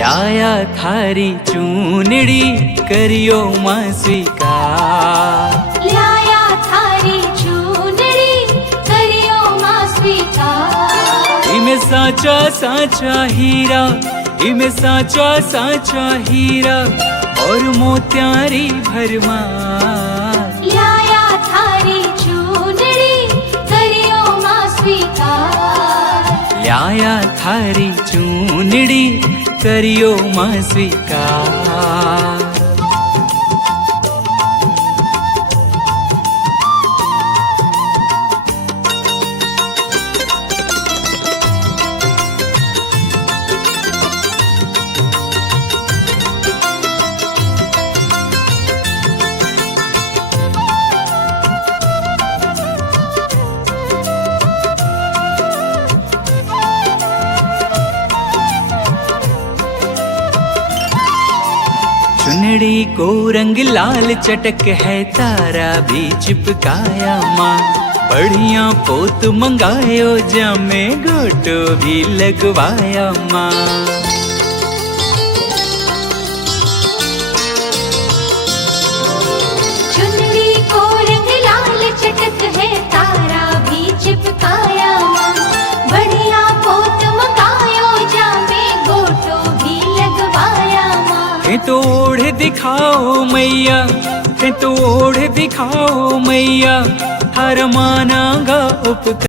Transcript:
ल्याया थारी चूनड़ी करियो मां स्वीकार। ल्याया थारी चूनड़ी करियो मां स्वीकार। इमे साचा साचा हीरा, इमे साचा साचा हीरा और मोत्यारी भरमार। ल्याया थारी चूनड़ी करियो मां स्वीकार। ल्याया थारी चूनड़ी करियो मां स्वीकार। चुनड़ी को रंग लाल चटक है, तारा भी चिपकाया माँ। बढ़िया पोत मंगायो जामे, गोटो भी लगवाया माँ। चुनड़ी को रंग लाल चटक है, तारा भी चिपकाया माँ। बढ़िया पोत मंगायो जामे, गोटो भी लगवाया माँ। थे तो ओढ़ दिखाओ मैया, थे तो ओढ़ दिखाओ मैया, हर मानागा उपकार।